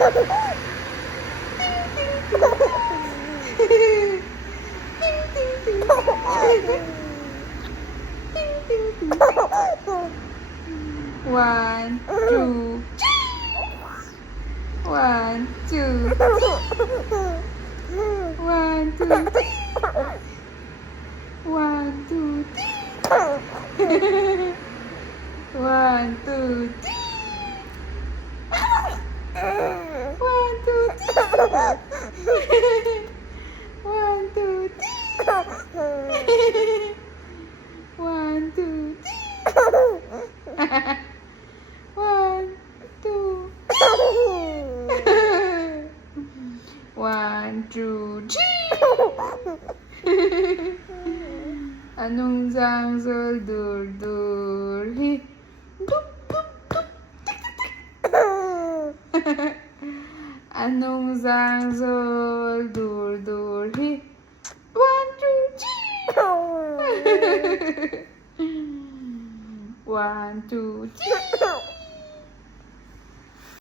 One, two. One, two. One, two. One, two. One, two. One, two. One, two. One, two. One, two. One, two, Anong sang sol dur dur hi dup dup dup tik tik tik. Anong sang sol dur dur hi 1, 2, 3. 1, 2, 3.